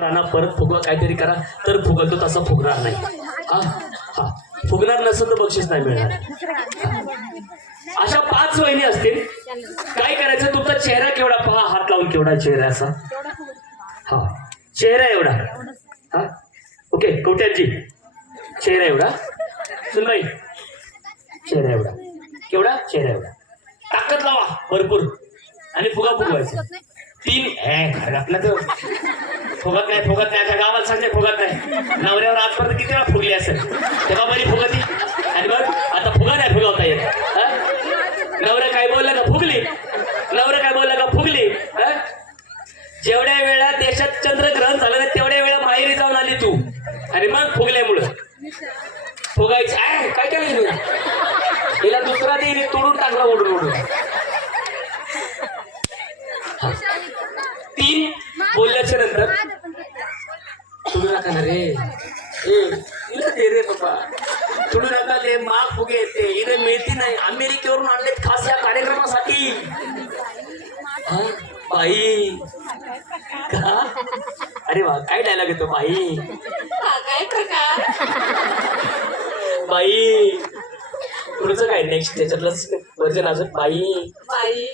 राणा परत फुगवा काहीतरी करा तर फुगल तो तसा फुगणार नाही. हा हा फुगणार नसेल तर बक्षीस नाही मिळणार. अशा 5 वहिनी असतील. काय करायचं तुमचा चेहरा केवढा पहा हात लावून केवढा चेहरा असा. हा चेहरा एवढा. हा ओके कवट्याजी चेहरा एवढा. सुनबाई चेहरा एवढा केवढा चेहरा एवढा. ताकद लावा भरपूर आणि फुगा फुगवायचा. 3 घरातला तर फुगत नाही आता गावात सांगते फुगत नाही. नवऱ्यावर आजपर्यंत किती वेळा फुगली असेल तेव्हा बरी फुगती. आणि बघ आता फुगा नाही फुगवता येत. नवरा काय बोलला का फुगली. नवरा काय बोलला का फुगली. जेवढ्या वेळा देशात चंद्रग्रहण झालं ना तेवढ्या वेळा माहेरी जाऊन आली तू आणि मग फुगल्यामुळं फुगायचं काय केलं तू. हिला दुसरा देईल तोडून टाकला ओढून ओढून. 3 बोलल्याच्या नंतर तुडू नका ना रे दे रे बाबा तुडू नका रे माग फुगे येते इथे मिळती नाही. अमेरिकेवरून आणले खास या कार्यक्रमासाठी. बाई का अरे वा काय डायलॉग येतो बाई. काय प्रकार बाई. पुढचं काय नेक्स्ट त्याच्यातलंच वर्जन अजून बाई बाई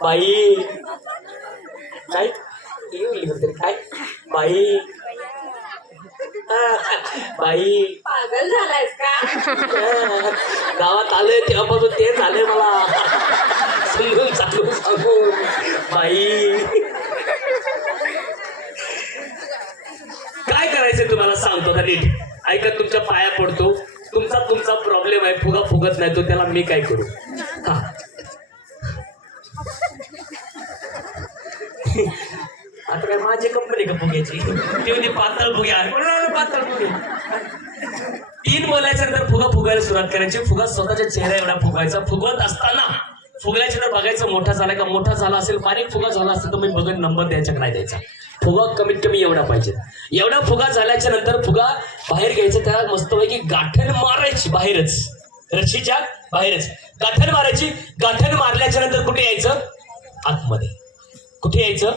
बाई काय काय बाई बाई पागल झालायस का. गावात आलोय तेव्हापासून ते झालंय मला समजून चालू सांगू बाई. काय करायचं तुम्हाला सांगतो ना नीट ऐका. तुमच्या पाया पडतो. तुमचा प्रॉब्लेम आहे फुगा फुगत नाही तो त्याला मी काय करू. हा आता काय माझी कंपनी का फुग्याची ती पातळ फुग्या पातळ फुगे. 3 बोलायच्या नंतर फुगा फुगायला सुरुवात करायची. फुगा स्वतःच्या चेहरा एवढा फुगवायचा. फुगवत असताना फुगल्याच्या नंतर बघायचं मोठा झाला का. मोठा झाला असेल बारीक फुगा झाला असेल तर मी बघत नंबर द्यायचा नाही द्यायचा. फुगा कमीत कमी एवढा पाहिजे. एवढा फुगा झाल्याच्या नंतर फुगा बाहेर घ्यायचा. त्याला मस्तपैकी गाठण मारायची बाहेरच रशीच्या बाहेरच गाठण मारायची. गाठण मारल्याच्या नंतर कुठे यायचं आतमध्ये. कुठे यायचं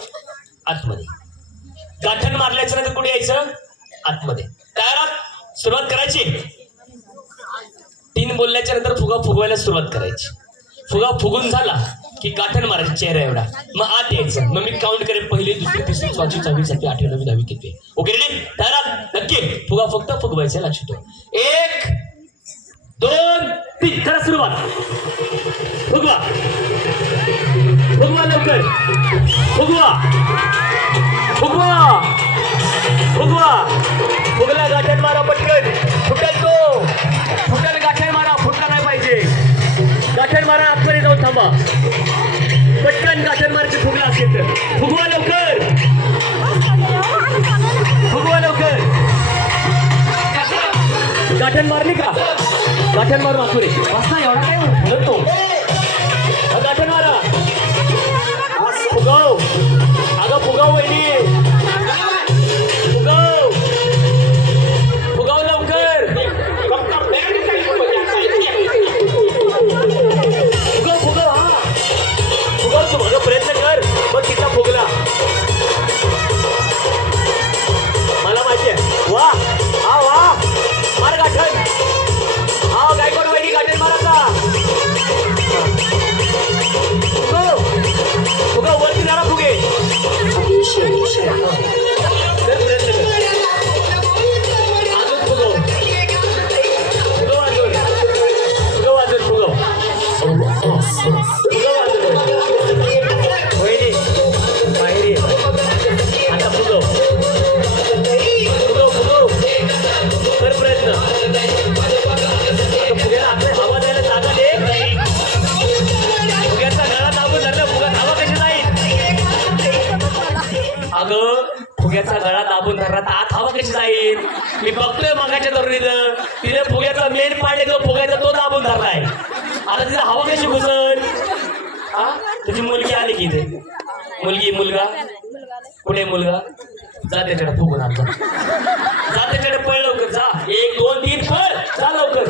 आतमध्ये. गाठण मारल्याच्या नंतर कुठे यायचं आतमध्ये. तयारात सुरुवात करायची. 3 बोलल्याच्या नंतर फुगा फुगवायला सुरुवात करायची. फुगा फुगून झाला की गाठण मारायची चेहरा एवढा. मग आत यायचं. मग मी काउंट करेन 1ली 2री 3री 4थी 5वी 6वी 8वी 9वी 10वी किती. ओके रेडी तयारात नक्की. फुगा फक्त फुगवायचा लक्षात ठेव. 1 2 3 करा सुरुवात. फुगवा फुगवा लवकर फुगवा फुगवा फुगवा. फुगला गाठण मारा पटकन. फुटल तो फुटल गाठण मारा. फुटला नाही पाहिजे. गाठण मारा आतमध्ये जाऊन थांबा. पटकन गाठण मारायची फुगला असेल तर. फुगवा लवकर फुगवा लवकर. गाठण मारली का गाठण मारून आतमध्ये वाचना एवढा काय म्हणत तो. गाठण मारा फुगाव. अगं फुगाव वहिनी फुगाव फुगाव लवकर. फुगाव फुगाव हा फुगाव तू माझा प्रयत्न कर. मग तिथला फुगला मला माहिती आहे. वा हा वा मार गाठण. हा काय करू वहिनी गाठण मारायचा. फुगा वरती जाणार फुगे. अजून फुगव फुगव अजून फुगव अजून फुगव फुगव अजून. वहिनी बाहेर आता फुगव फुगव फुगव कर प्रयत्न. आता फुग्याला आपल्या हवा द्यायला जागा दे. फुग्याचा गळा दाबून धरला. फुगा हवा कशी जाईल. अगं फुग्याचा गळा दाबून धरला तर आत हवा कशी जाईल. मी बघतोय मगाच्या तरुणीनं तिने फुग्याचा मेन पार्ट येतो फुग्याचा तो दाबून धरलाय. आता तिला हवा कशी घुसल. हा तुझी मुलगी आली की इथे. मुलगी मुलगा कुठे मुलगा. जा त्याच्याकडे फुगून आता. जा त्याच्याकडे पळ लवकर जा. 1 2 3 पळ जा लवकर.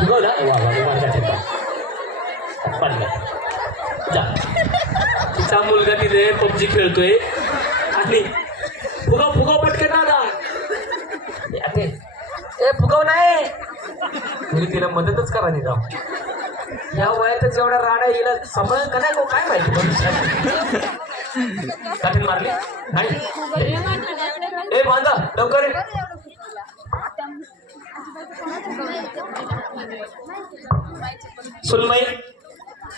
फुगव ना वा वा वा जा. जा मोठा मुलगा तिथे पबजी खेळतोय आणि फुगा फुगा पटकन दादा ए फुगव नाही तरी तिला मदतच करा नाही जाऊ या वयातच एवढा राडा हिला समज का नाही काय माहिती भविष्यात काठीण मारली नाही ए बांधा लवकर सुनबाई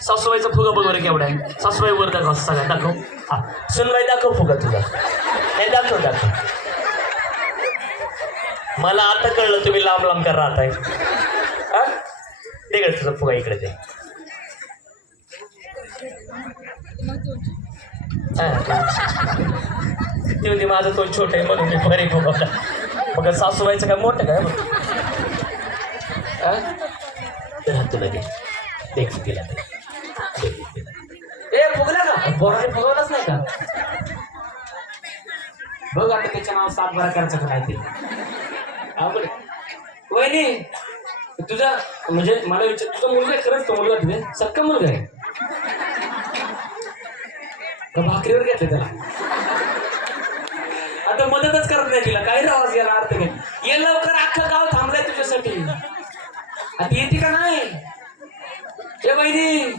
सासूबाईचा फुगा बघ बरं केवढा आहे सासूबाई वर दाखव सगळ्या दाखव हा सुनबाई दाखव फुगा तुझा हे दाखव दाखव मला आता कळलं तुम्ही लांब लांब कर राहताय हा दे तुझा फुगा इकडे ते ती म्हणजे माझा तो छोटा आहे म्हणून मी बरे फुगा मग सासूबाईचं काय मोठं काय तुला घे देख तिला ए फुगला का पोराने फुगवलाच नाही का बघ आता त्याच्या नाव 7 बारा करायचं का काय ते वहिनी तुझा म्हणजे मला विचार तुझा मुलगा आहे खरंच तो मुलगा तुझे सक्का मुलगा आहे का भाकरीवर घेतलं त्याला आता मदतच करत नाही तिला काही आवाज याला अर्थ नाही ये लवकर अख्खं गाव थांबलंय तुझ्यासाठी आता येते का नाही ये बहिणी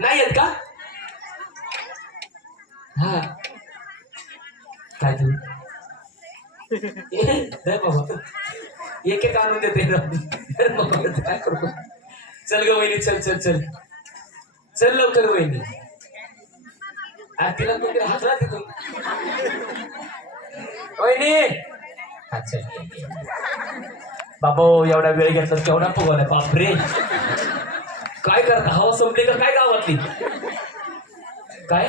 नाही येत का हा काय तू बाबा एक एक आणून देते काय करतो चल ग वहिनी चल चल चल चल लवकर वहिनी तिला कोणतरी हातला तिथून वहिनी हा चल बाबा एवढा वेळ घेतला केवढा फुगवलाय बापरे काय करता हवा संपली का काय गावातली काय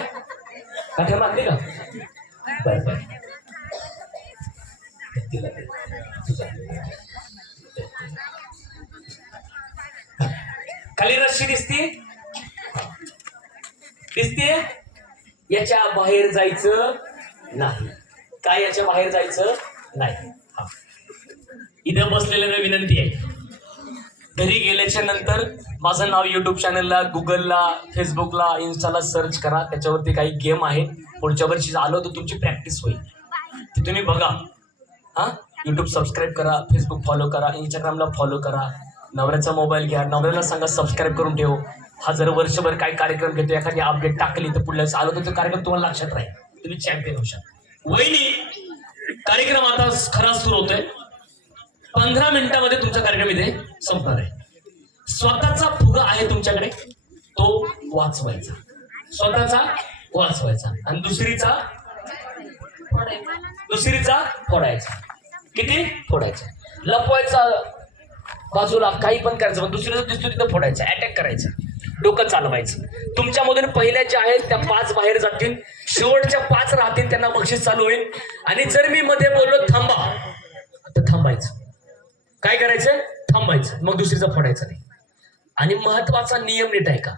काठ्या मागली का बर बर खाली रस्सी दिसते दिसते याच्या बाहेर जायचं नाही काय याच्या बाहेर जायचं नाही इथं बसलेल्याला विनंती आहे घरी गेल्याच्या नंतर माझं नाव युट्यूब चॅनलला गुगलला फेसबुकला इन्स्टाला सर्च करा त्याच्यावरती काही गेम आहेत पुढच्या वर्षी आलो तर तुमची प्रॅक्टिस होईल ती तुम्ही बघा हा युट्यूब सबस्क्राईब करा फेसबुक फॉलो करा इंस्टाग्रामला फॉलो करा नवऱ्याचा मोबाईल घ्या नवऱ्याला सांगा सबस्क्राईब करून ठेव हा जर वर्षभर काही कार्यक्रम घेतो एखादी अपडेट टाकली तर पुढल्या आलो तर तो कार्यक्रम तुम्हाला लक्षात राहील तुम्ही चॅम्पियन होऊ शकता वहिनी कार्यक्रम आता खरा सुरू होतोय 15 मिनिटांमध्ये तुमचा कार्यक्रम इथे संपणार आहे स्वतःचा फुगा आहे तुमच्याकडे तो वाचवायचा स्वतःचा वाचवायचा आणि दुसरीचा फोडायचा किती फोडायचा लपवायचा बाजूला काही पण करायचं पण दुसरीचं दिसतो तिथं फोडायचं अटॅक करायचा डोकं चालवायचं तुमच्यामधून पहिल्या ज्या आहेत त्या 5 बाहेर जातील शेवटच्या 5 राहतील त्यांना बक्षीस चालू होईल आणि जर मी मध्ये बोललो थांबा तर थांबायचं काय करायचं थांबायचं मग दुसरीचा फोडायचा नाही आणि महत्वाचा नियम नीट आहे का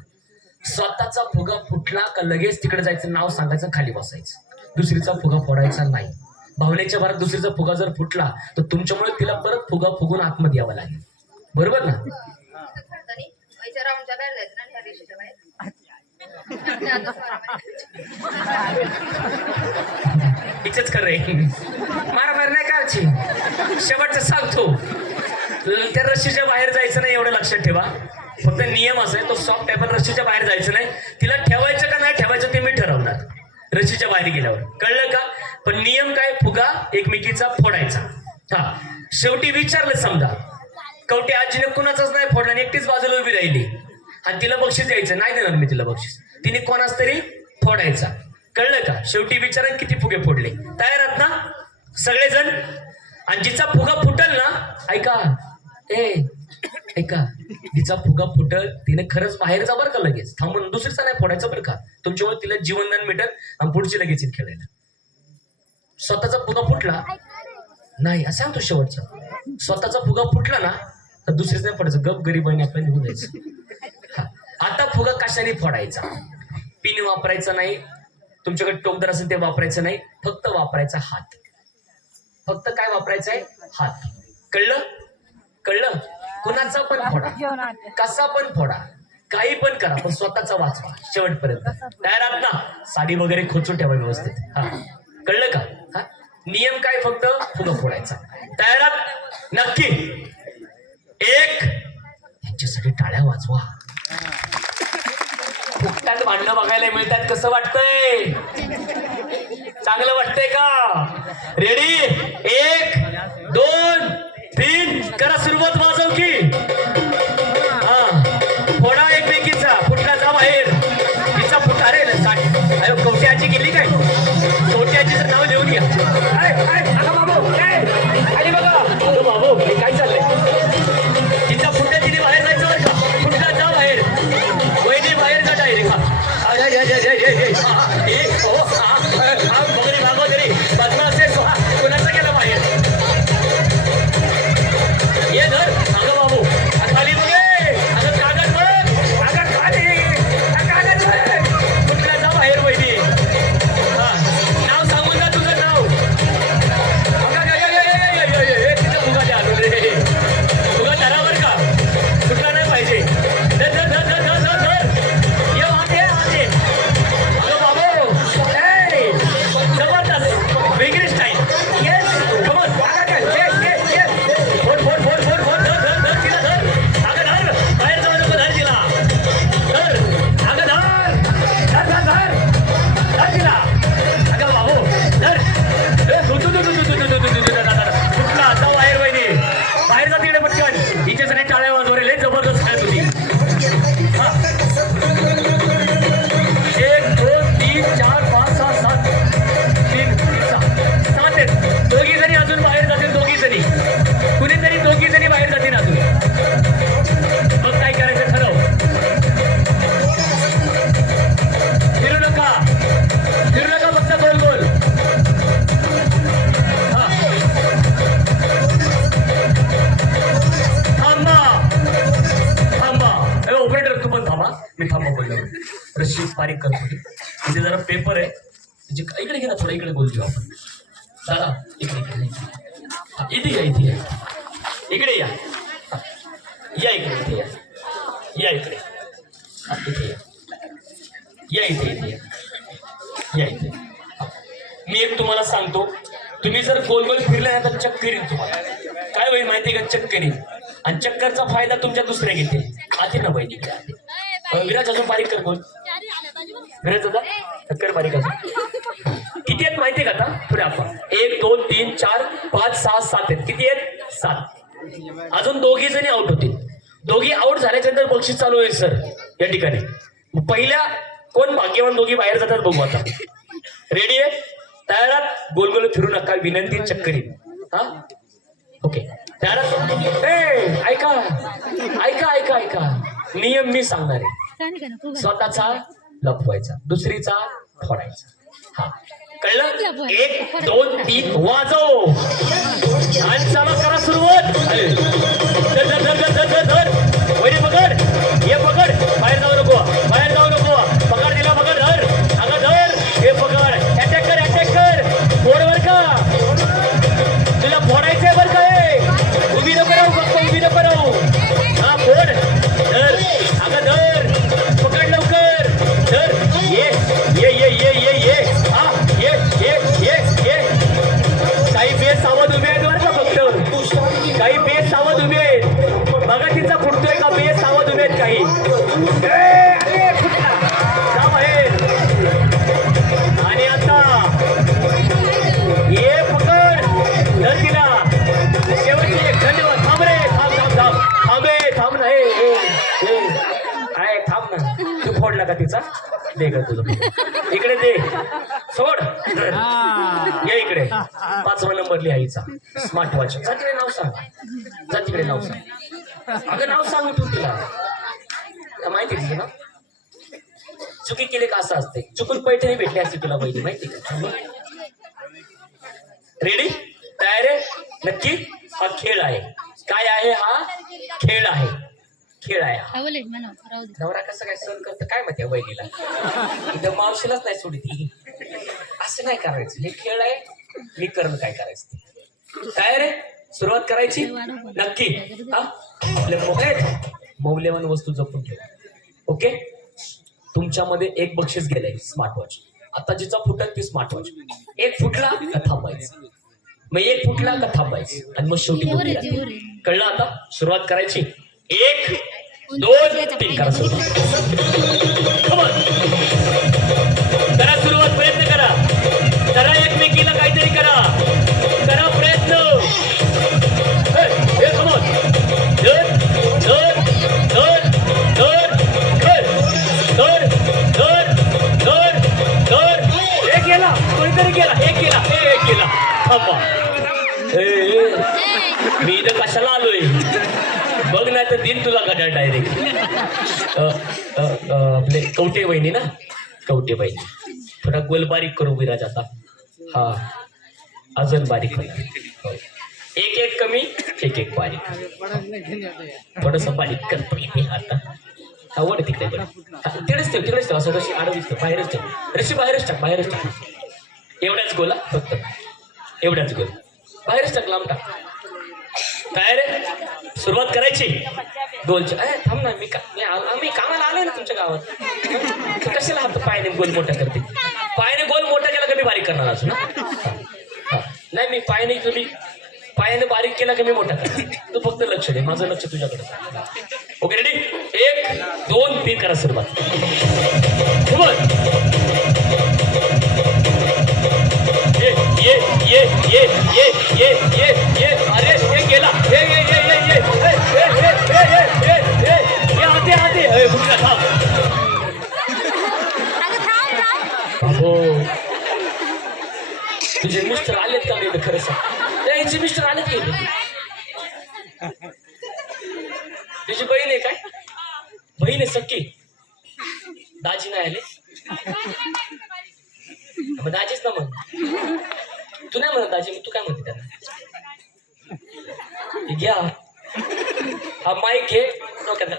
स्वतःचा फुगा फुटला का लगेच तिकडे जायचं नाव सांगायचं खाली बसायचं दुसरीचा फुगा फोडायचा नाही भावनेच्या भरात दुसरीचा फुगा जर फुटला तर तुमच्यामुळे तिला परत फुगा फुगून आतमध्ये यावं लागेल बरोबर ना इच्छाच कर रे मारामारी नाही करायची शेवटचं सांगतो त्या रस्सीच्या बाहेर जायचं नाही एवढं लक्षात ठेवा फक्त नियम असा आहे तो सॉफ्ट आहे पण रस्सीच्या बाहेर जायचं नाही तिला ठेवायचं का नाही ठेवायचं ते मी ठरवणार रस्सीच्या बाहेर गेल्यावर कळलं का पण नियम काय फुगा एकमेकीचा फोडायचा हा शेवटी विचारलं समजा कवटे आजीने कुणाचाच नाही फोडला आणि एकटीच बाजूला उभी राहिली आणि तिला बक्षीस द्यायचं नाही देणार मी तिला बक्षीस तिने कोणाच तरी फोडायचा कळलं का शेवटी विचारा किती फुगे फोडले तयार आहात ना सगळेजण आणि जिचा फुगा फुटल ना ऐका ऐका तिचा फुगा फुटल तिने खरंच बाहेर जा बरं का लगेच थांबून दुसरीचा नाही फोडायचं बरं का तुमच्यामुळे तिला जीवनदान मिळेल आणि पुढची लगेच खेळायला स्वतःचा फुगा फुटला नाही असं सांगतो शेवटचा स्वतःचा फुगा फुटला ना तर दुसरीच नाही फोडायचं गप गरीबाने आपल्याला निघून जायचं आता फुगा कशाने फोडायचा पिन वापरायचा नाही तुमच्याकडे टोकदार असेल ते वापरायचं नाही फक्त वापरायचा हात फक्त काय वापरायचं आहे हात कळलं कळलं कुणाचा पण फोडा कसा पण फोडा काही पण करा पण स्वतःचा वाचवा शेवटपर्यंत. तयार आहात ना? साडी वगैरे खोचून ठेवा व्यवस्थित. हा कळलं का? हा नियम काय? फक्त फुगा फोडायचा. तयार आहात नक्की? एक, यांच्यासाठी टाळ्या वाजवा. फुकटात भांडणं बघायला मिळतात. कसं वाटतंय? चांगलं वाटतंय का? रेडी? एक, दोन, तीन, करा सुरुवात. वाजव की. हा फोडा एकमेकीचा. फुटला जा बाहेर. तिचा फुटा रे अरे कवट्याची गेली काय? कवट्याचीचं नाव लिहून घ्या. बाबू आणि बघा बाबू काय चाललंय? तिचा फुट्या तिने बाहेर जायचं बरं का? फुटला जा बाहेर. वहिनी बाहेर जा डायरेक्ट. बघरी भागव तरी बाजूला असेल. कोणाचा गेला बाहेर? ये धर. अगं बाबू खाली बघे. अगं कागद बघ. अगं खाली कागद बघ. कुठला जा बाहेर वहिनी. हा नाव सांगून जा तुझं नाव. तिचं फुगा द्या आलो रे. फुगा धरावर का? कुठला नाही पाहिजे. धर धर धर धर धर धर धर. ये वाटे वाटे. अगं बाबू जबरदस्त वेगळी स्टाईल. येस कमन. फोड फोड फोड फोड फोड. धर धर धर तिला धर. अगं धर. बाहेर जाऊ नको. धर तिला. धर. अगं धर. धर धर धर. धर तिला. अगं बाबू धर. कुठला जा बाहेर वहिनी. बाहेर जा तिकडे पटकन. हिच्यासाठी टाळ्या वाजवरे. लय जबरदस्त खेळत होती. हा 1 2 3 4 5 6 7 3 7 आहेत. दोघी जणी अजून बाहेर जातील. दोघी जणी कुणीतरी दोघी जणी बाहेर जातील अजून. मग काय करायचं ठरव. फिरू नका. फिरू नका. फक्त गोल गोल. हा थांबा थांबा. ऑपरेटर तू पण थांबा. मी थांबा बोललो. रशी बारीक करतो. इथे जरा पेपर आहे. इकडे घे ना थोडं. इकडे बोल घेऊ आपण. दादा इकडे इथे या. इथे या. इकडे या. या इकडे. इथे या. या इकडे. इथे या. या इथे. इथे या. या इथे. मी एक तुम्हाला सांगतो. तुम्ही जर गोल गोल फिरले ना तर चक्कर येईल तुम्हाला. काय होईल माहिती का? चक्कर येईल. आणि चक्करचा फायदा तुमच्या दुसऱ्या घेते. आधी ना बहिणी विराज अजून बारीक कर. गोल विराज दादा चक्कर बारीक अजून. किती आहेत माहितीये का? आता पुढे आपण 1 2 3 4 5 6 7 आहेत. किती आहेत? 7. अजून दोघी जणी आउट होतील. दोघी आउट झाल्याच्या नंतर बक्षीस चालू होईल सर या ठिकाणी. पहिल्या कोण भाग्यवान दोघी बाहेर जातात बघू आता. रेडी आहे? तयार आहात? गोल गोल फिरू नका. विनंती चक्करी. हा ओके तयार आहात? ऐका ऐका ऐका ऐका. नियम मी सांगणार आहे. स्वतःचा लपवायचा. दुसरीचा फोडायचा. हा कळलं? 1 2 3 वाजव. आणि चला करा सुरुवात. धर धर धर धर धर धर. वरी पकड. ये पकड. बाहेर जाऊ नको. बाहेर जाऊ नको. पकड दिला. पकड. धर. अगं धर. हे पकड. अटॅक कर. अटॅक कर. फोड बर का? तुला फोडायचंय बर का? उभी नको राहू. फक्त उभी नको राहू. हा फोड. धर. अगं धर. पकड लवकर. धर. ये ये ये ये ये ये. हा ये ये ये ये. काही बेसावध उभे आहेत बरं का? फक्त काही बेसावध उभे आहेत. बघा तिचा फुटतोय का? बेसावध उभे आहेत काही. अरे फुटला. जा बाहेर. आणि आता ये पकड. धर तिला. शेवटची एक. धन्यवाद. थांब रे. थांब थांब थांब. थांबे. थांब ना. आहे थांब ना. तू फोडला का तिचा? दे ग तुझं. इकडे दे. सोड. या इकडे. 5वा नंबर लिहायचा. Smart watch. जा तिकडे नाव सांग. जा तिकडे नाव सांग. अगं नाव सांग तू तिला. माहिती तुझं नाव? चुकी केली का असं असते. चुकून पैठणी भेटली असते तुला पहिली. माहिती का? रेडी? तयार आहे? नक्की? हा खेळ आहे. काय आहे? हा खेळ आहे. खेळ आहे. नवरा कसं काय सहन करतं काय माहिती बहिणीला. इथं मावशीलाच नाही सोडी ती. असं नाही करायचं. हे खेळ आहे. मी करण काय करायचं. तयार आहे? सुरुवात करायची? नक्की. हा आपल्या मौल्यवान वस्तू जपून ठेवा. ओके, तुमच्यामध्ये एक बक्षीस गेलंय स्मार्ट वॉच. आता जिचा फुटत ती स्मार्ट वॉच. एक फुटला का थांबायचं, मग एक फुटला का थांबायचं, आणि मग शेवटी बुद्धी लागते. कळलं? आता सुरुवात करायची. 1 2 3 करा सुरुवात. करा सुरुवात, प्रयत्न करा, करा एकमेकीला काहीतरी करा, करा प्रयत्न. एक गेला. थांबा, मी इथं कशाला आलोय बघ, नाही तर दिन तुला गड्या डायरेक्ट. आपले कवटे बहिणी ना, कवटे बहिणी थोडा गोल बारीक करू विराज आता. हा, अजून बारीक करू. एक एक कमी, एक एक बारीक, थोडस बारीक करतो इथे आता. आवड तिकडे बरं, तिकडेच ठेव, तिकडेच ठेव, असं रशी आडवीच ठेव, बाहेरच ठेव, रशी बाहेरच टाक, बाहेरच टाक. एवढ्याच गोला फक्त, एवढ्याच गोल बाहेरच टाक, लांब टाक. काय रे, सुरुवात करायची. गोलच्या थांब ना, आम्ही कामाला आलोय ना तुमच्या गावात. कशाला हात पायाने गोल मोठा करते? पायाने गोल मोठा केला कमी बारीक करणार असं ना? नाही, मी पायाने बारीक केला कमी मोठा करणार. तू फक्त लक्ष दे, माझं लक्ष तुझ्याकडे. Okay, ready? 1 2 3 करा सुरुवात. ये अरे ये गेला, ये कुठला थांब. हो, तुझे मिस्टर आलेत का? मी खरं सांग, त्यांचे मिस्टर आलेत का? तुझी बहीण आहे काय? बहीण आहे सख्खी? दाजी नाही आले? मग दाजीच ना म्हण. तू नाही म्हणत दाजी, मग तू काय म्हणते त्यांना? घ्या हा माईक घे डोक्यात.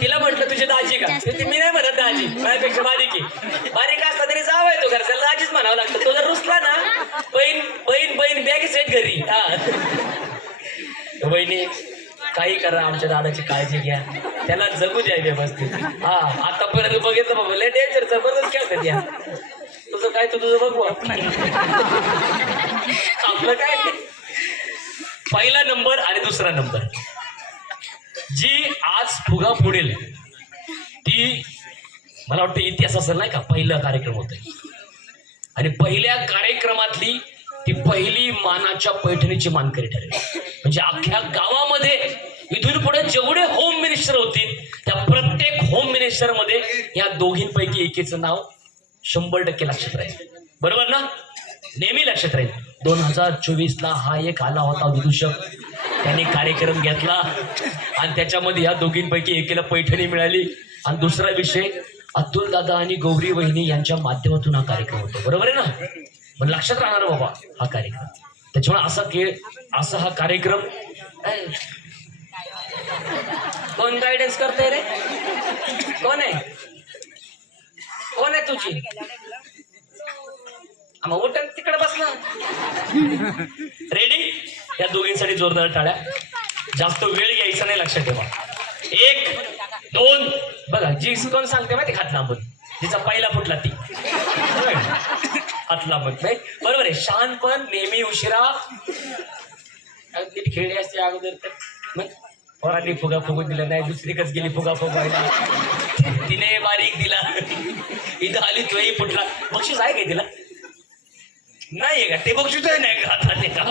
तिला म्हटलं तुझी दाजी का? मी नाही म्हणत दाजी, माझ्यापेक्षा बारीक आहे. बारीक असला तरी जावाय तो घर, त्याला दाजीच म्हणावं लागतं. तो जर रुसला ना, बहीण बहीण बहीण बॅग सेट घरी. हा, बहिणी काही करा, आमच्या दादाची काळजी घ्या, त्याला जगू द्या व्यवस्थित. हा, आतापर्यंत बघितलं बाबा, लय डेंजर जबरदस्त खेळतात या. तुझं काय, तुझं बघू आपलं काय. पहिला नंबर आणि दुसरा नंबर, जी आज फुगा फुडेल ती मला वाटतं इतिहास असेल नाही का. पहिला कार्यक्रम होतोय आणि पहिल्या कार्यक्रमातली ती पहिली मानाच्या पैठणीची मानकरी ठरेल. म्हणजे अख्ख्या गावामध्ये इथून पुढे जेवढे होम मिनिस्टर होतील त्या प्रत्येक होम मिनिस्टर मध्ये या दोघींपैकी एकीचं नाव 100% लक्षात राहील. बरोबर ना? नेहमी लक्षात राहील. 2024ला हा एक आला होता विदूषक, त्यांनी कार्यक्रम घेतला आणि त्याच्यामध्ये या दोघींपैकी एकीला पैठणी मिळाली. आणि दुसरा विषय, अतुल दादा आणि गौरी वहिनी यांच्या माध्यमातून हा कार्यक्रम होतो. बरोबर आहे ना? पण लक्षात राहणार बाबा हा कार्यक्रम. त्याच्यामुळे असा हा कार्यक्रम. कोण गायडन्स करतोय रे? कोण आहे? कोण आहे तुझी? मग उठन तिकडे बस ना. रेडी? या दोघींसाठी जोरदार टाळ्या. जास्त वेळ घ्यायचा नाही, लक्षात ठेवा. 1 2 बघा, जी कोण सांगते माहिती, हात लांबून. जिचा पहिला फुटला ती हात लांबत नाही. बरोबर आहे. शहाणपण नेहमी उशिरा. नीट खेळली असते अगोदर तर मग पोरांनी फुगा फुगून दिला नाही, दुसरीकच गेली फुगा फुगायला. तिने बारीक दिला, इथं आली तोही फुटला. बक्षीस आहे काय तिला? नाही का? ते बक्षीस नाही का? आता ते का?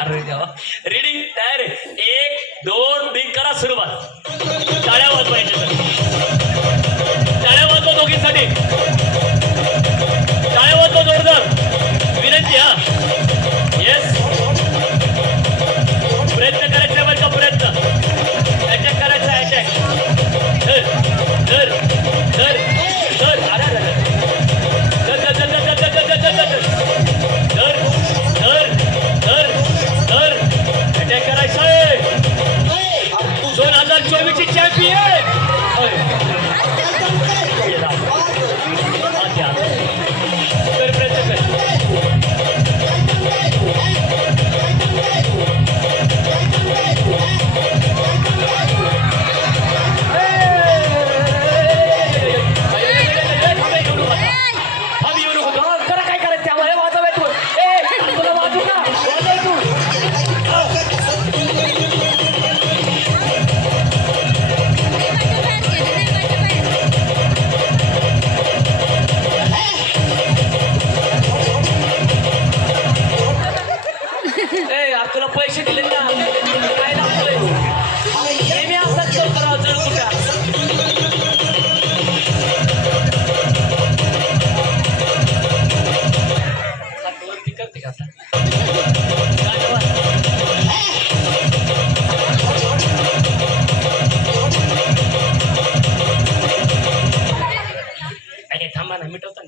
रेडी? तयार? 1 2 3 करा सुरुवात. टाळ्या वाजवायच्या, टाळ्या वाजवा दोघींसाठी, टाळ्या वाजवा जोरदार. विनंती. हा, येस, प्रयत्न करायचा बरं, प्रयत्न अटॅक करायचा. अटॅक धर धर धर धर. अटॅक करायचा आहे. 2024ची चॅम्पियन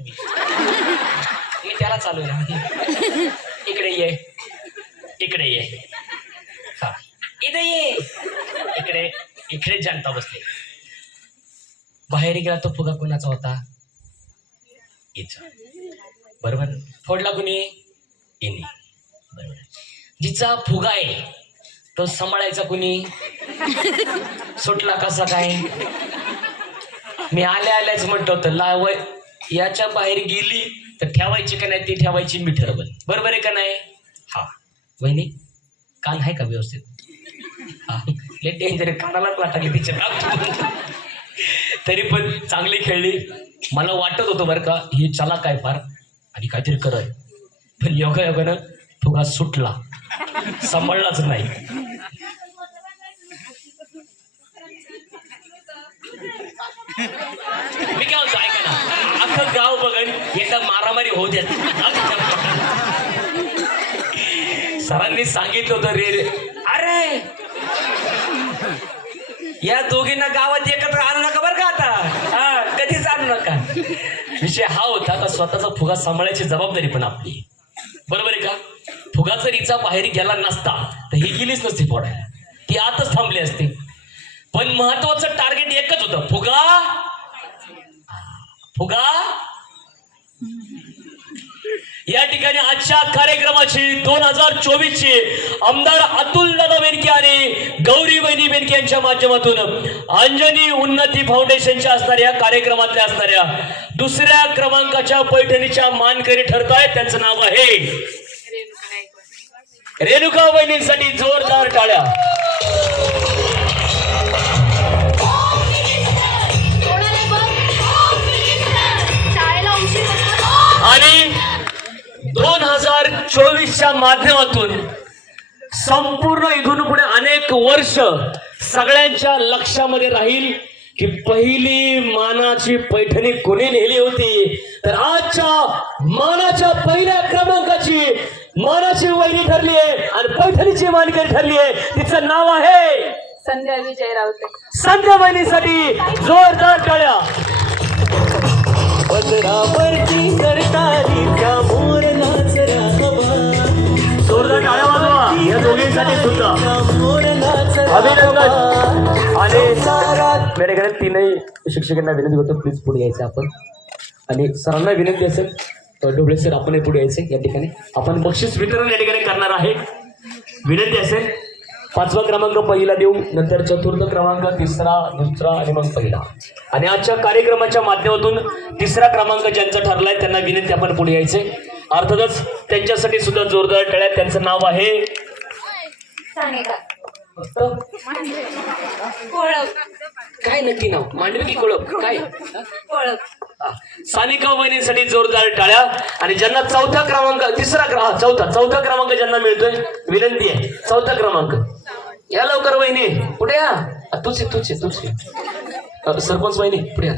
मी त्याला चालू ना. इकडे ये, इकडे ये, हा इथे ये, इकडे इकडे जनता बसली. बाहेर गेला तो फुगा कोणाचा होता? हिचा. बरोबर. फोडला कुणी? हिने. बरोबर. जिचा फुगा आहे तो सांभाळायचा कुणी? सुटला कसा काय? मी आल्या आल्याच म्हटलं होतं लावय याच्या बाहेर गेली तर ठेवायची का नाही ती ठेवायची मी ठरवल. बरोबर आहे का नाही? हा वहिनी कान आहे का व्यवस्थित? हा लय डेंजर कानालाच वाटा की तिच्या तरी पण चांगली खेळली. मला वाटत होतं बरं का ही चला काय फार आणि काहीतरी करत, पण योगायोगानं फुगा सुटला, सांभाळलाच नाही. मी काय होतो ऐका ना, अख्खं गाव बघन एकदा मारामारी होऊ द्या. सरांनी सांगितलं होतं रे, अरे या दोघींना गावात एकत्र आणू नका बरं का आता. हा कधीच आणू नका. विषय हा होता का स्वतःचा फुगा सांभाळायची जबाबदारी पण आपली. बरोबर आहे का? फुगा जर हिचा बाहेर गेला नसता तर ही गेलीच नसती फोडायला, ती आतच थांबली असती. पण महत्वाचं टार्गेट एकच होतं, फुगा फुगा. या ठिकाणी आजच्या कार्यक्रमाची 2024 ची आमदार अतुल दादा बेनके आणि गौरी वहिनी बेनके यांच्या माध्यमातून अंजनी उन्नती फाउंडेशनच्या असणाऱ्या कार्यक्रमातल्या असणाऱ्या दुसऱ्या क्रमांकाच्या पैठणीच्या मानकरी ठरत आहेत. त्यांचं नाव आहे रेणुका वहिनींसाठी जोरदार टाळ्या. आणि 2024च्या माध्यमातून संपूर्ण इथून पुढे अनेक वर्ष सगळ्यांच्या लक्षामध्ये राहील की पहिली मानाची पैठणी कोणी नेली होती. तर आजच्या मानाच्या पहिल्या क्रमांकाची मानाची वहिनी ठरली आहे आणि पैठणीची मानकरी ठरली आहे. तिचं नाव आहे संध्या विजय राऊत. संध्या वहिनीसाठी जोरदार टाळ्या. पदरावरती करताली त्या मोरलाच राघवा. जोरदार टाळ्या वाजवा या दोघींसाठी सुद्धा अभिनंदन. आणि मेरेकडे तीनही शिक्षकांना विनंती करतो प्लीज पुढे यायचं आपण. आणि सरांना विनंती असेल ढोबळे सर आपण पुढे यायचे. या ठिकाणी आपण बक्षीस वितरण या ठिकाणी करणार आहे. विनंती असेल 5वा क्रमांक पहिला देऊ, नंतर 4था क्रमांक, 3रा, 2रा आणि मग पहिला. आणि आजच्या कार्यक्रमाच्या माध्यमातून 3रा क्रमांक ज्यांचा ठरलाय त्यांना विनंती आपण पुढे यायचे. अर्थातच त्यांच्यासाठी सुद्धा जोरदार टाळ्या. त्यांचं नाव आहे काय नक्की नाव? मांडवी की कोळप? काय सानिका वहिनींसाठी जोरदार टाळ्या. आणि ज्यांना 4था क्रमांक, चौथा क्रमांक ज्यांना मिळतोय विनंती आहे 4था क्रमांक या लवकर वहिनी पुढे या. तुझे सरपंच वहिनी पुढे या.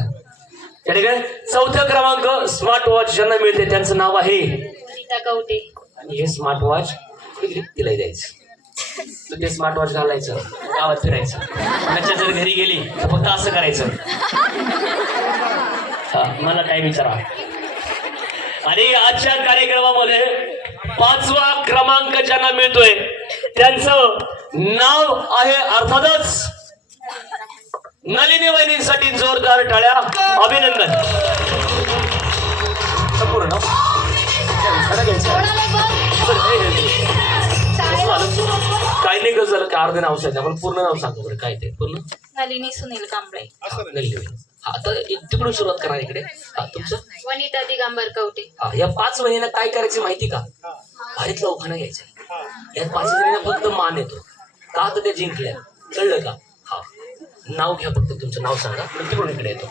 या ठिकाणी 4था क्रमांक स्मार्ट वॉच ज्यांना मिळते त्यांचं नाव आहे आणि हे स्मार्ट वॉच तिला द्यायचं. तू ते स्मार्ट वॉच घालायचं, गावात फिरायचं. त्याच्या जर घरी गेली तर फक्त असं करायचं, मला काय विचारा. आणि आजच्या कार्यक्रमामध्ये 5वा क्रमांक ज्यांना मिळतोय त्यांचं नाव आहे अर्थातच नलिनी वहिनींसाठी जोरदार टाळ्या. अभिनंदन. संपूर्ण काय नाही कसं झालं का अर्ध नाव सांगा, आपण पूर्ण नाव सांगतो बरं काय ते पूर्ण. नलिनी सुनील कांबळे. हा तर तिकडून सुरुवात करा. इकडे तुमचं वनिता दिगंबर कवटे. या 5 वहिनीला काय करायचं माहिती का? भारीतला उखाणा घ्यायचा. या 5 जणींना फक्त मान येतो का तर ते जिंकल्या, कळलं का? हा नाव घ्या फक्त, तुमचं नाव सांगा, तिकडून इकडे येतो.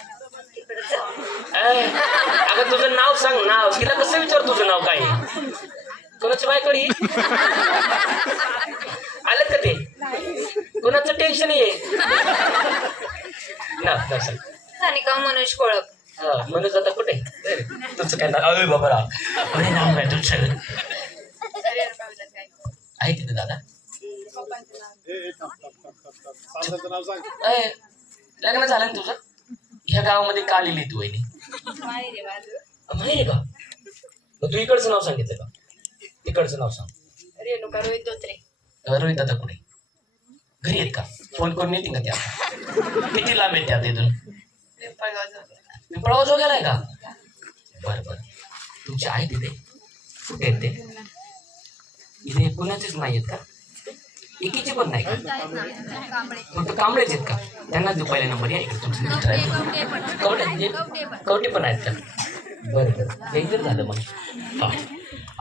अगं तुझं नाव सांग. नाव तिला कसं विचार तुझं नाव काय? कोणाची बायकडी आलं का ते? कोणाचं टेन्शन आहे ना? सानिका मनोज कोळप. मनोज आता कुठे? तुझं काय नाव? अरे बाबा नाव काय तुझं? आहे तिथे दादा? लग्न झालं ना तुझं? ह्या गावामध्ये का लिहिली तू वहिनी? माहेर आहे का? मग तू इकडचं नाव सांगितलं का? तिकडचं नाव सांग. रेणुका रोहित धोत्रे. रोहित दादा कुठे? घरी आहे का? फोन करून येतील का त्या? किती लांब आहे त्या तिथून? पिंपळगाव जो गेलाय का? बरं बरं. तुमचे आहे तिथे? कुठे आहेत ते? इथे पुण्याचेच नाही आहेत का? एकीचे पण नाही का? फक्त कांबळेच आहेत का? त्यांनाच देऊ पहिला नंबर. या इकडे तुमचे मिस्टर आहेत. कवटे पण आहेत का? बरं बरं. एकदम झालं मग. हा.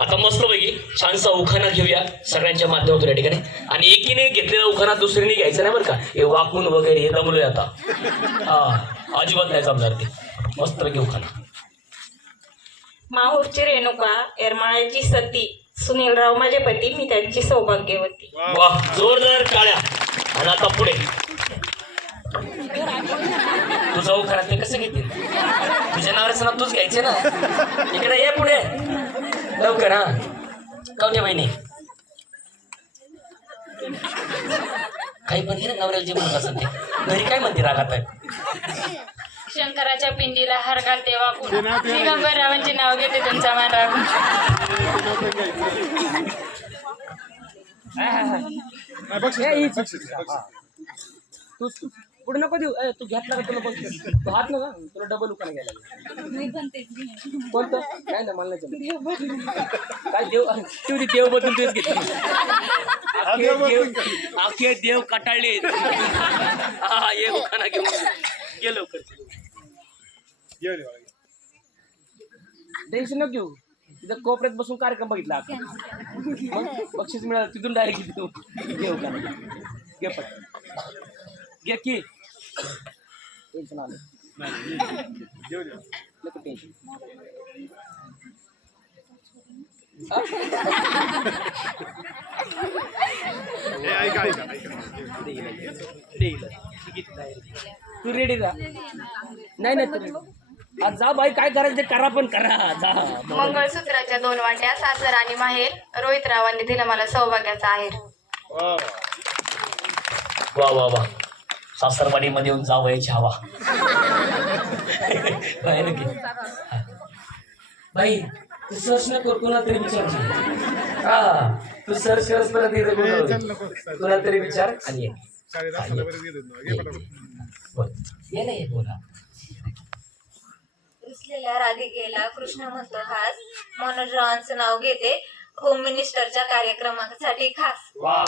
आता मस्तपैकी छानसा उखाणा घेऊया सगळ्यांच्या माध्यमातून या ठिकाणी. आणि एकीने घेतलेला उखाणा दुसरीने घ्यायचा नाही बरं का? हे वाकून वगैरे हे दमलोय आता. हा अजिबात नाही जमणार ते. मस्तपैकी उखाणा. माहूरची रेणुका, येरमाळ्याची सती, सुनीलराव माझे पती, मी त्यांची सौभाग्यवती. वा जोरदार टाळ्या. आणि आता पुढे तुझा उखाणा ते कसं घेतील? तुझ्या नावाचं नाव तूच घ्यायचे ना. इकडे ये पुढे लवकर. हा कवटे बहिणी काही पण घे ना. नवऱ्याला जे म्हणत असेल ते. घरी काय म्हणते रागात आहे? शंकराच्या पिंडीला हार घालते वाकून, दिगंबररावांचे नाव घेते तुमचा मान राखून. तू पुढे नको देऊ. तू घेतला का तुला बघ. तू हात नका तुला डबल उखाणा घ्यायला. कोणतं? नाही ना मला नाही जमत. काय देव तेवढी देव बदलून तेच घेतली. आखे देव कटाळले. हा ये उखाणा घेऊन गे लवकर. टेन्शन नको घेऊ. तिथं कोपऱ्यात बसून कार्यक्रम बघितला आपण. मग बक्षीस मिळालं तिथून डायरेक्ट देऊ. घे उखाणा. घे पट घे की. टेन्शन आलं नको टेन्शन. तू रेडी जा. नाही नाही तू आज जा बाई. काय करायचं ते करा पण करा. जा. मंगळसूत्राच्या 2 वाट्या, सासर आणि माहेर, रोहितरावांनी दिला मला सौभाग्याचा आहेर. वा वा वा. सासरवाडीमध्ये येऊन जावयाची हवा. बाहेर की बाई तू सर्च न कर. कोणाला तरी विचार. हा तू सर्च करस परत कोणाला तरी विचार आणि ये. ये ना ये बोला. रुसलेल्या राधिकेला कृष्ण म्हणतो हास, मनोजरावांचं नाव घेते होम मिनिस्टरच्या कार्यक्रमासाठी खास. वा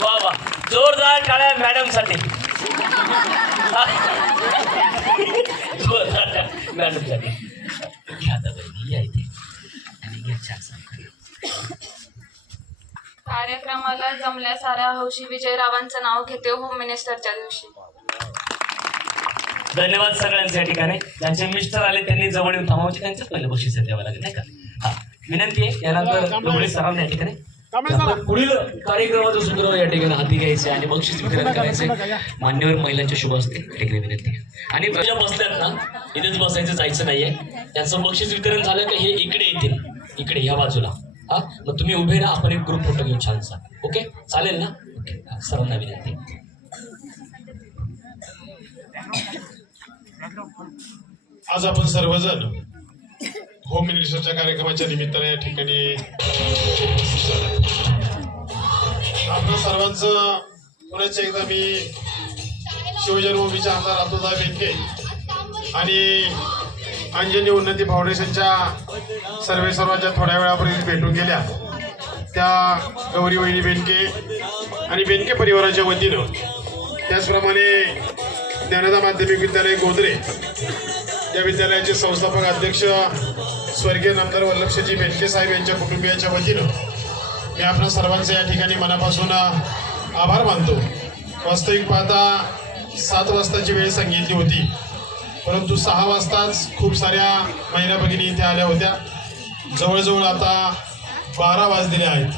वा वा. जोरदार टाळ्या मॅडम साठी. जोरदार मॅडम साठी. घ्या आता बहिणी या इथे आणि घे छान सांग. कार्यक्रमाला जमल्या साऱ्या हौशी विजयरावांचं नाव घेते होम मिनिस्टरच्या दिवशी. धन्यवाद सगळ्यांच्या ठिकाणी. ज्यांचे मिस्टर आले त्यांनी जवळ येऊन थांबावचे. त्यांच्याच पहिले बक्षीस द्यावं लागेल नाही का? हा विनंती आहे. यानंतर डोळे सरांना या ठिकाणी पुढील कार्यक्रमाचं सूत्र या ठिकाणी हाती घ्यायचे आणि बक्षीस वितरण करायचे. मान्यवर महिलांच्या शुभ असते या ठिकाणी विनंती. आणि ज्या बसल्यात ना इथेच बसायचं जायचं नाहीये. त्यांचं बक्षीस वितरण झालं का हे इकडे येतील. इकडे ह्या बाजूला. हा मग तुम्ही उभे राहा. आपण एक ग्रुप फोटो घेऊ छानसा. ओके चालेल ना? ओके सर्वांना विनंती. आज आपण सर्वजण होम मिनिस्टरच्या कार्यक्रमाच्या निमित्ताने या ठिकाणी आपल्या सर्वांचं पुन्हा एकदा मी शिवजन्मभूमीचे आमदार अतुलदादा बेनके आणि अंजनी उन्नती फाउंडेशनच्या सर्वेसर्वा ज्या थोड्या वेळापूर्वी भेटून गेल्या त्या गौरी वहिनी बेनके आणि बेनके परिवाराच्या वतीनं, त्याचप्रमाणे ज्ञानदा माध्यमिक विद्यालय गोदरे या विद्यालयाचे संस्थापक अध्यक्ष स्वर्गीय नामदार वल्लभजी बेनके साहेब यांच्या कुटुंबियांच्या वतीनं मी आपल्या सर्वांचे या ठिकाणी मनापासून आभार मानतो. वास्तविक पाहता 7 वाजताची वेळ सांगितली होती, परंतु 6 वाजताच खूप साऱ्या महिला भगिनी इथे आल्या होत्या. जवळजवळ आता 12 वाजलेले आहेत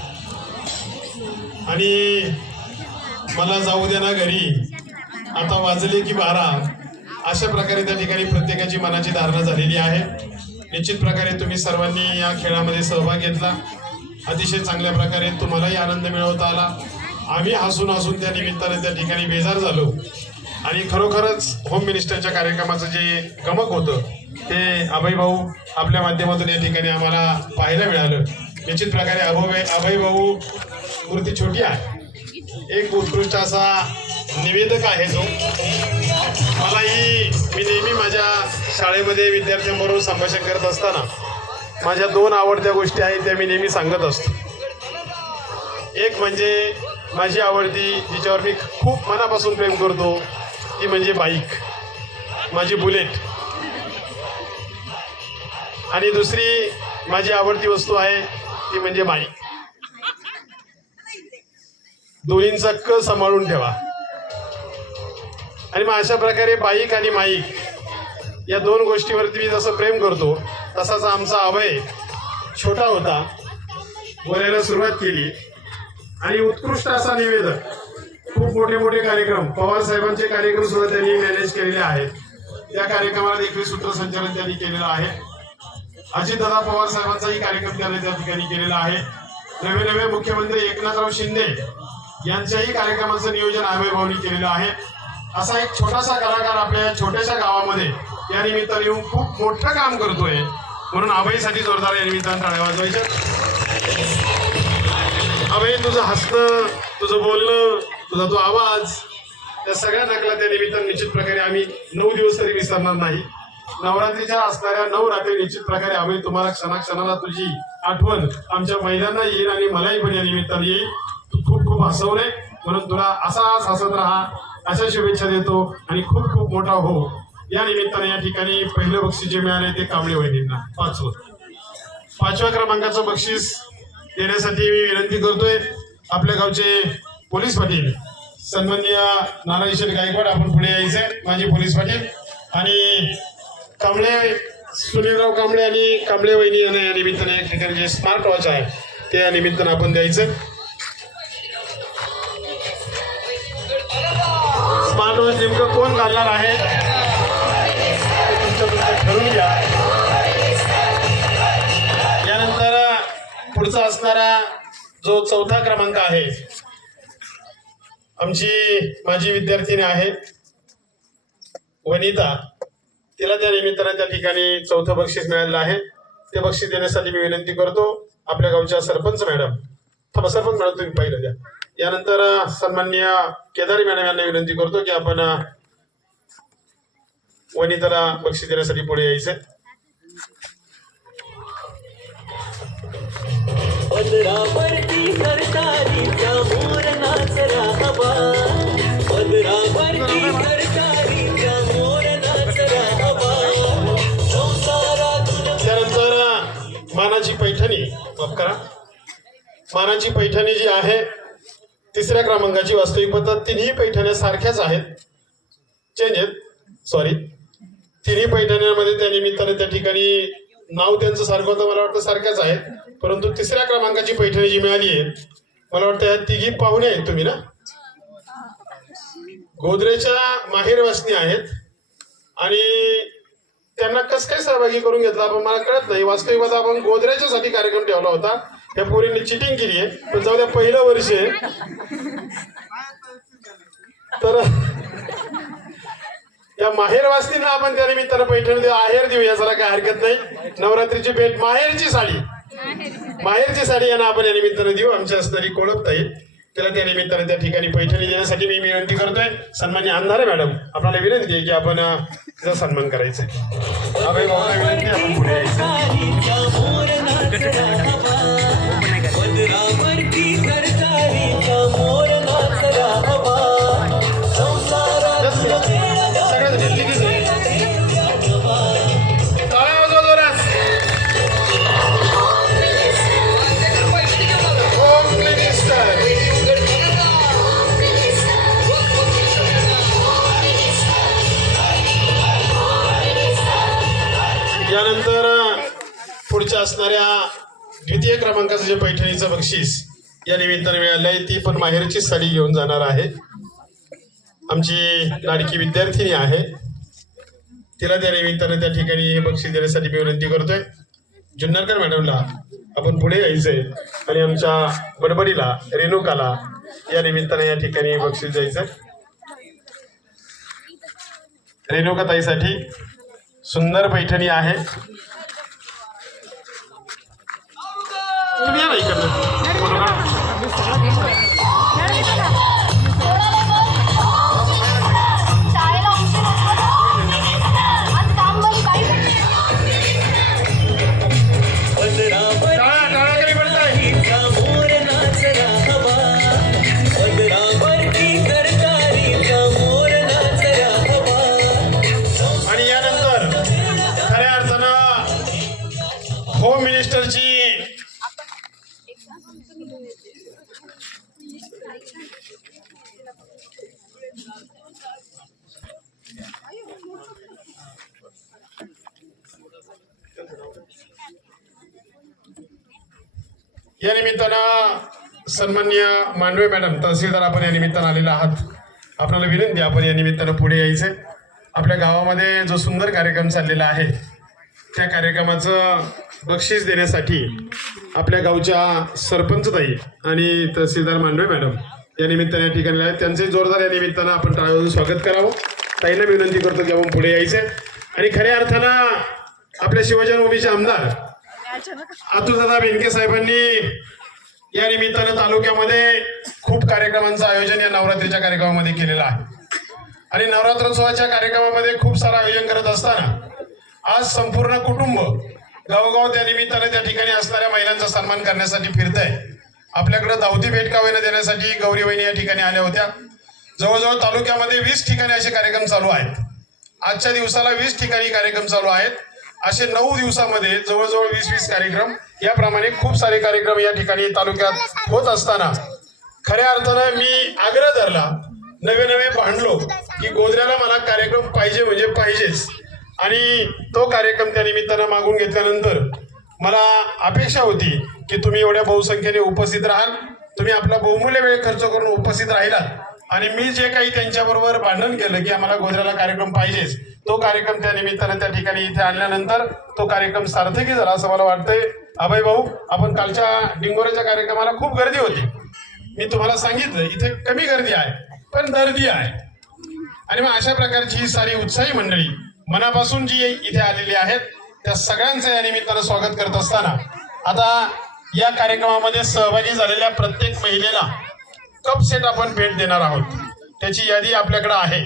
आणि मला जाऊ द्या ना घरी, आता वाजले की 12. अशा प्रकारे त्या ठिकाणी प्रत्येकाची मनाची धारणा झालेली आहे. निश्चित प्रकारे तुम्ही सर्वांनी या खेळामध्ये सहभाग घेतला. अतिशय चांगल्या प्रकारे तुम्हालाही आनंद मिळवता आला. आम्ही हसून हसून त्या निमित्ताने त्या ठिकाणी बेजार झालो आणि खरोखरच होम मिनिस्टरच्या कार्यक्रमाचं जे गमक होतं ते अभय भाऊ आपल्या माध्यमातून या ठिकाणी आम्हाला पाहायला मिळालं. निश्चित प्रकारे अभय भाऊ मूर्ती छोटी आहे, एक उत्कृष्ट असा निवेदक आहे तो. मी नेहमी माझ्या शाळेमध्ये विद्यार्थ्यांबरोबर संभाषण करत असताना माझ्या 2 आवडत्या गोष्टी आहेत त्या मी नेहमी सांगत असतो. एक म्हणजे माझी आवडती, जिच्यावर मी खूप मनापासून प्रेम करतो, ती म्हणजे बाईक, माझी बुलेट. आणि दुसरी माझी आवडती वस्तू आहे ती म्हणजे माईक. दोन्हींचा क सांभाळून ठेवा. आणि मग अशा प्रकारे बाईक आणि माईक या 2 गोष्टीवरती मी जसं प्रेम करतो तसाच आमचा अभय छोटा होता, बोलायला सुरुवात केली आणि उत्कृष्ट असा निवेदक. खूप मोठे मोठे कार्यक्रम, पवार साहेबांचे कार्यक्रम सुद्धा त्यांनी मॅनेज केलेले आहेत. त्या कार्यक्रमाला देखील सूत्रसंचालन त्यांनी केलेलं आहे. अजितदादा पवार साहेबांचाही कार्यक्रम त्यांनी त्या ठिकाणी केलेला आहे. नवे मुख्यमंत्री एकनाथराव शिंदे यांच्याही कार्यक्रमाचं नियोजन अभय भाऊंनी केलेलं आहे. असा एक छोटासा कलाकार आपल्या छोट्याशा गावामध्ये या निमित्ताने येऊन खूप मोठं काम करतोय, म्हणून अभयसाठी जोरदार या निमित्ताने टाळ्या वाजवायच्या. अभय, तुझं हसणं, तुझं बोलणं, तुझा तो आवाज, त्या सगळ्या नकला त्या निमित्ताने निश्चित प्रकारे आम्ही 9 दिवस तरी विसरणार नाही. नवरात्रीच्या असणाऱ्या 9 रात्री निश्चित प्रकारे अभय तुम्हाला क्षणाक्षणाला तुझी आठवण आमच्या महिलांना येईल आणि मलाही पण या निमित्ताने येईल. तू खूप खूप हसवलंय, म्हणून तुला असाच हसत राहा अशा शुभेच्छा देतो आणि खूप खूप मोठा हो. या निमित्ताने या ठिकाणी पहिलं बक्षीस जे मिळाले ते कांबळे वहिनींना 5व्या क्रमांकाचं बक्षीस देण्यासाठी मी विनंती करतोय आपल्या गावचे पोलीस पाटील सन्माननीय नानाजी गायकवाड, आपण पुढे यायचंय. माझे पोलीस पाटील आणि कांबळे सुनीलराव कांबळे आणि कांबळे वहिनी यांना या निमित्ताने या ठिकाणी जे स्मार्ट वॉच आहे ते या निमित्तानं आपण द्यायचं. स्मार्ट वॉच नेमकं कोण घालणार आहे तुमचं ठरवून घ्या. यानंतर पुढचा असणारा जो 4था क्रमांक आहे, आमची माझी विद्यार्थिनी आहे वनिता, तिला त्या निमित्तानं त्या ठिकाणी 4थं बक्षीस मिळालेलं आहे. ते बक्षीस देण्यासाठी मी विनंती करतो आपल्या गावच्या सरपंच मॅडम, सरपंच मॅडम तुम्ही पहिलं द्या. यानंतर सन्माननीय केदारी मॅडम यांना विनंती करतो की आपण वनिताला बक्षीस देण्यासाठी पुढे यायचंय. त्यानंतर मानाची पैठणी, माफ करा, मानाची पैठणी जी आहे 3ऱ्या क्रमांकाची, वास्तविक पद्धत तिन्ही पैठण्या सारख्याच आहेत, चेंज आहेत, सॉरी. तिन्ही पैठण्यांमध्ये त्या निमित्ताने त्या ठिकाणी नाव त्यांचं सारखं होतं, मला वाटतं सारख्याच आहेत. परंतु 3ऱ्या क्रमांकाची पैठणी जी मिळाली आहे, मला वाटतं या तिघी पाहुणे आहेत तुम्ही ना, गोदरेच्या माहेर वासनी आहेत आणि त्यांना कसं काय सहभागी करून घेतला आपण मला कळत नाही. वास्तविक आपण गोदरेच्यासाठी कार्यक्रम ठेवला होता, त्या पोरींनी चिटिंग केली आहे, पण जाऊ द्या, पहिलं वर्ष आहे तर या माहेर वासनींना आपण त्या निमित्तानं पैठणी देऊ, आहेर देऊ, याला काय हरकत नाही. नवरात्रीची भेट, माहेरची साडी यांना आपण या निमित्तानं देऊ. आमच्या असणारी कोळपताई, त्याला त्या निमित्तानं त्या ठिकाणी पैठणी देण्यासाठी मी विनंती करतोय. सन्माननीय अंधारे मॅडम, आपल्याला विनंती आहे की आपण तिचा सन्मान करायचा. अभय भाऊला विनंती, आपण पुढे यानंतर पुढच्या असणाऱ्या 2य क्रमांकाचं जे पैठणीचं बक्षीस या निमित्ताने मिळालं आहे, ती पण माहेरची साडी घेऊन जाणार आहे. आमची लाडकी विद्यार्थिनी आहे, तिला त्या निमित्ताने त्या ठिकाणी हे बक्षीस देण्यासाठी मी विनंती करतोय. जुन्नरकर मॅडमला आपण पुढे यायचंय आणि आमच्या बडबडीला, रेणुकाला या निमित्ताने या ठिकाणी बक्षीस द्यायचंय. रेणुकाताईसाठी सुंदर पैठणी आहे. तुम्ही या ना इकडनं. फोटो काढा. टाळ्या टाळ्या कधी पडताय? आणि यानंतर खऱ्या अर्थानं होम मिनिस्टरची या निमित्तानं सन्माननीय मांडवे मॅडम तहसीलदार आपण या निमित्तानं आलेला आहात. आपल्याला विनंती आपण या निमित्तानं पुढे यायचे. आपल्या गावामध्ये जो सुंदर कार्यक्रम चाललेला आहे त्या कार्यक्रमाचं बक्षीस देण्यासाठी आपल्या गावच्या सरपंचताई आणि तहसीलदार मांडवे मॅडम या निमित्ताने या ठिकाणी आहेत. त्यांचे जोरदार या निमित्तानं आपण टाळ्यावरून स्वागत करावं. ताईंना विनंती करतो की आपण पुढे यायचे. आणि खऱ्या अर्थानं आपल्या शिवजन्मभूमीचे आमदार अतुलदादा बेनके साहेबांनी या निमित्तानं तालुक्यामध्ये खूप कार्यक्रमांचं आयोजन या नवरात्रीच्या कार्यक्रमामध्ये केलेलं आहे. आणि नवरात्रोत्सवाच्या कार्यक्रमामध्ये खूप सारं आयोजन करत असताना आज संपूर्ण कुटुंब गावोगाव त्या निमित्तानं त्या ठिकाणी असणाऱ्या महिलांचा सन्मान करण्यासाठी फिरत आहे. आपल्याकडे धावती भेट का होईना देण्यासाठी गौरी वहिनी या ठिकाणी आल्या होत्या. जवळजवळ तालुक्यामध्ये 20 ठिकाणी असे कार्यक्रम चालू आहेत. आजच्या दिवसाला 20 ठिकाणी कार्यक्रम चालू आहेत. असे 9 दिवसामध्ये जवळजवळ 20 कार्यक्रम याप्रमाणे खूप सारे कार्यक्रम या ठिकाणी तालुक्यात होत असताना खऱ्या अर्थानं मी आग्रह धरला, नवे भांडलो की गोधऱ्याला मला कार्यक्रम पाहिजे म्हणजे पाहिजेच. आणि तो कार्यक्रम त्या निमित्तानं मागून घेतल्यानंतर मला अपेक्षा होती की तुम्ही एवढ्या बहुसंख्येने उपस्थित राहाल. तुम्ही आपला बहुमूल्य वेळ खर्च करून उपस्थित राहिलात. आणि मी जे काही त्यांच्याबरोबर भांडण केलं की आम्हाला गोधऱ्याला कार्यक्रम पाहिजेच, तो कार्यक्रम त्या निमित्तानं त्या ठिकाणी इथे आणल्यानंतर तो कार्यक्रम सार्थकी झाला असं मला वाटतंय. अभय भाऊ, आपण कालच्या डिंगोऱ्याच्या कार्यक्रमाला खूप गर्दी होती. मी तुम्हाला सांगितलं इथे कमी गर्दी आहे पण गर्दी आहे. आणि मग अशा प्रकारची ही सारी उत्साही मंडळी मनापासून जी इथे आलेली आहेत त्या सगळ्यांचं या निमित्तानं स्वागत करत असताना आता या कार्यक्रमामध्ये सहभागी झालेल्या प्रत्येक महिलेला कप सेट आपण भेट देणार आहोत. त्याची यादी आपल्याकडे आहे.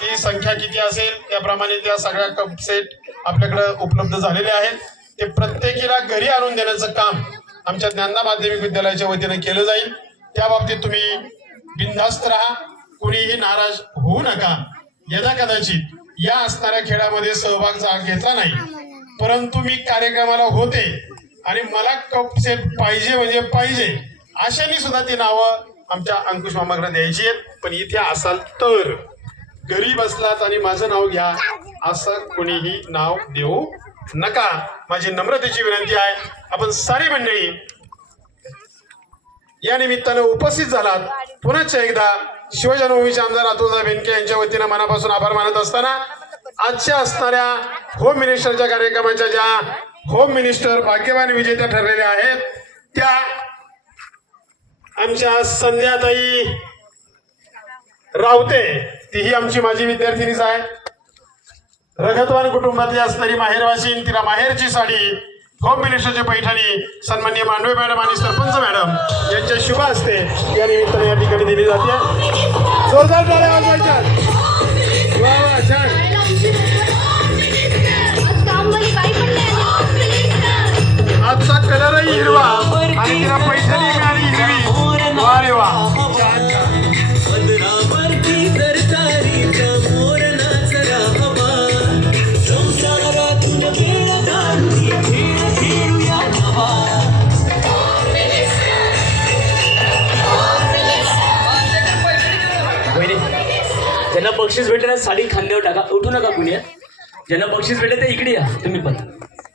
ती संख्या किती असेल त्याप्रमाणे त्या सगळ्या कप सेट आपल्याकडे उपलब्ध झालेले आहेत. ते प्रत्येकीला घरी आणून देण्याचं काम आमच्या ज्ञानदा माध्यमिक विद्यालयाच्या वतीने केलं जाईल. त्या बाबतीत तुम्ही बिनधास्त राहा, कुणीही नाराज होऊ नका. यदा कदाचित या असणाऱ्या खेळामध्ये सहभाग घेतला नाही परंतु मी कार्यक्रमाला होते आणि मला कप सेट पाहिजे म्हणजे पाहिजे अशाने सुद्धा ती नावं आमच्या अंकुश मामाकडे द्यायची आहेत. पण इथे असाल तर घरी बसलात आणि माझं नाव घ्या असं कोणीही नाव देऊ नका. माझी नम्रतेची विनंती आहे. आपण सारी मंडळी या निमित्तानं उपस्थित झालात. पुन्हा एकदा शिवजन्मभूमीचे आमदार अतुलदादा बेनके यांच्या वतीनं मनापासून आभार मानत असताना आजच्या असणाऱ्या होम मिनिस्टरच्या कार्यक्रमाच्या ज्या होम मिनिस्टर भाग्यवान विजेत्या ठरलेल्या आहेत त्या आमच्या संध्याताई रावते, तीही आमची माझी विद्यार्थिनीच आहे. रगतवान कुटुंबातली असणारी माहेरवासीन, तिला माहेरची साडी, होम मिनिस्टरची पैठणी सन्माननीय मांडवे मॅडम आणि सरपंच मॅडम यांच्या शुभ हस्ते या निमित्ताने या ठिकाणी दिली जाते. जोरदार टाळ्या वाजवायच्या. वा वा, छान. आजचा कलरही हिरवा आणि तिला पैठणी मिळाली हिरवी. वा रे वा, छान छान. ज्यांना बक्षीस भेटलं साडी खांद्यावर टाका, उठू नका कुणी. ज्यांना बक्षीस भेटलं ते इकडे या तुम्ही पण.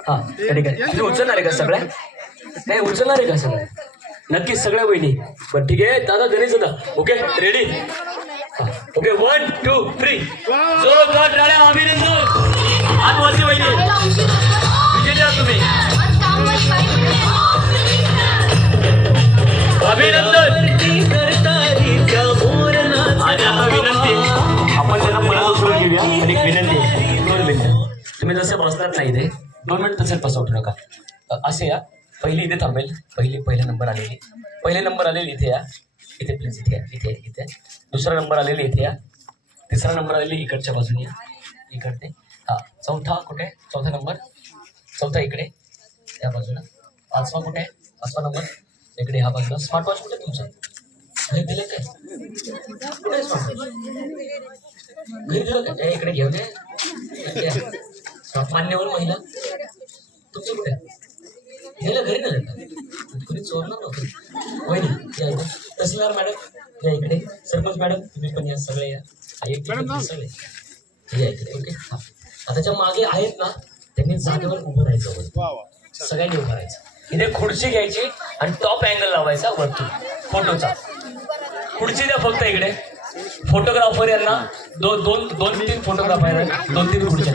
हा ठीक आहे. तुम्ही उचलणार आहे का सगळ्या? नाही उचलणार आहे का सगळ्या? नक्कीच सगळ्या बहिणी. पण ठीक आहे दादा, गणेश दादा. Okay ready? ओके 1 2 3 जोरदार टाळ्या. अभिनंदन. आदिवासी बहिणी विजेत्या तुम्ही. अभिनंदन. आणि आता विनंती आपण त्यांना परत उचलून घेऊया. आणि इथे 2 मिनिट तसेच पसवटू नका. असे या, पहिली इथे थांबेल, पहिला नंबर आलेली इथे या, इथे प्लीज इथे या, इथे. दुसरा नंबर आलेली इथे या, तिसरा नंबर आलेली इकडच्या बाजूने या, इकडे. हा, चौथा कुठे? चौथा इकडे या बाजूला. पाचवा कुठे? 5वा नंबर इकडे ह्या बाजूला. स्मार्ट वॉच कुठे तुमचं? घरी दिलं काय? कुठे स्मार्ट वॉच? घरी दिलं काय? इकडे घेऊन या. मान्यवर महिला तुमचं कुठे? गेलं घरी नेलं का? कोणी चोरणार नव्हतं. वहिनी या इकडे. तहसीलदार मॅडम या इकडे. सरपंच मॅडम तुम्ही पण या, सगळे या. सगळे या इकडे. ओके. हा, त्याच्या मागे आहेत ना, त्यांनी जागेवर उभं राहायचं. सगळ्यांनी उभं राहायचं. इथे खुर्ची घ्यायची आणि टॉप अँगल लावायचा वरतून फोटोचा. खुर्ची द्या फक्त इकडे. फोटोग्राफर यांना दोन तीन फोटोग्राफर 2-3 खुर्च्या.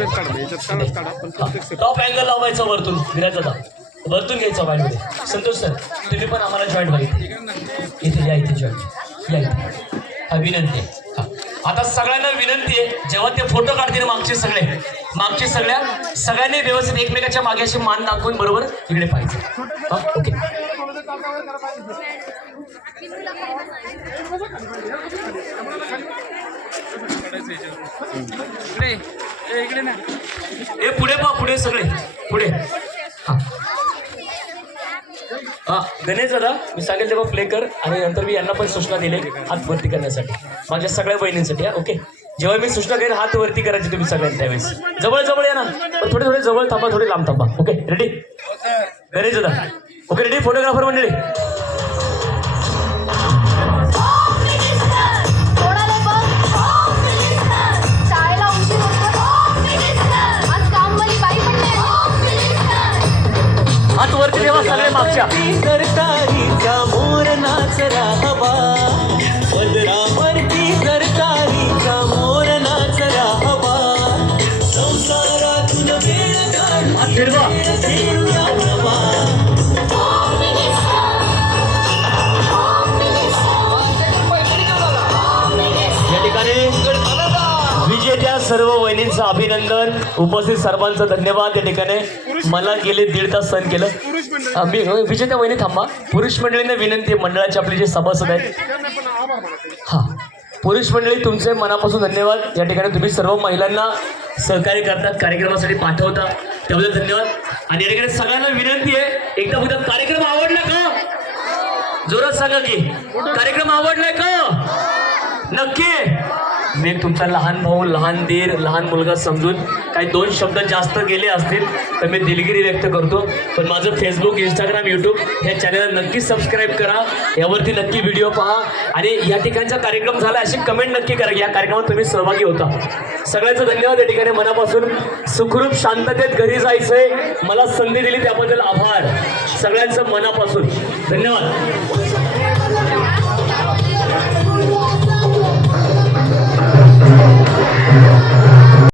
टॉप अँगल लावायचं वरतून. विराजा वरतून घ्यायचं बाहेर. संतोष सर तुम्ही पण आम्हाला जॉईंट व्हायचं. इथे या, इथे जॉईंट या इथे. हा विनंती आहे. हा, आता सगळ्यांना विनंती आहे, जेव्हा ते फोटो काढतील मागचे सगळ्यांनी व्यवस्थित एकमेकाच्या मागे अशी मान दाखवून बरोबर इकडे पाहिजे. हा, ओके. पुढे सगळे पुढे. हा, गणेश दादा मी सांगेल तेव्हा प्ले कर आणि नंतर मी यांना पण सूचना दिले हात वरती करण्यासाठी माझ्या सगळ्या बहिणींसाठी. ओके. जेव्हा मी सूचना करेन हात वरती करायची तुम्ही सगळ्यांनी त्यावेळेस. जवळ या ना, पण थोडे जवळ थांबा, थोडे लांब थांबा. Okay ready? गणेश दादा ओके रेडी? फोटोग्राफर मंडळी हात वरती ठेवा सगळे मागच्या. सरकारीचा मोर नाच राहावा, पदरावरती सरकारीचा मोर नाच राहावा, संसारातून वेळ काढून फिरवा. या ठिकाणी विजेत्या सर्व वहिनींचं अभिनंदन. उपस्थित सर्वांचं धन्यवाद. या ठिकाणी मला गेले 1.5 तास सहन केलं. मी विजेत्या वहिनी थांबा. पुरुष मंडळींना विनंती, मंडळाचे आपले जे सभासद आहेत, हा पुरुष मंडळी तुमचे मनापासून धन्यवाद. या ठिकाणी तुम्ही सर्व महिलांना सहकार्य करतात, कार्यक्रमासाठी पाठवता, त्याबद्दल धन्यवाद. आणि या ठिकाणी सगळ्यांना विनंती आहे, एकदा उद्या कार्यक्रम आवडला का? जोरात सांगा की कार्यक्रम आवडलाय का? नक्की. मी तुमचा लहान भाऊ, लहान दीर, लहान मुलगा समजून काही 2 शब्द जास्त गेले असतील तर मी दिलगिरी व्यक्त करतो. पण माझं फेसबुक, इंस्टाग्राम, यूट्यूब ह्या चॅनलला नक्की सबस्क्राईब करा. यावरती नक्की व्हिडिओ पहा आणि या ठिकाणचा कार्यक्रम झाला अशी कमेंट नक्की करा. या कार्यक्रमात तुम्ही सहभागी होता. सगळ्यांचं धन्यवाद. या ठिकाणी मनापासून सुखरूप शांततेत घरी जायचंय. मला संधी दिली त्याबद्दल आभार. सगळ्यांचं मनापासून धन्यवाद.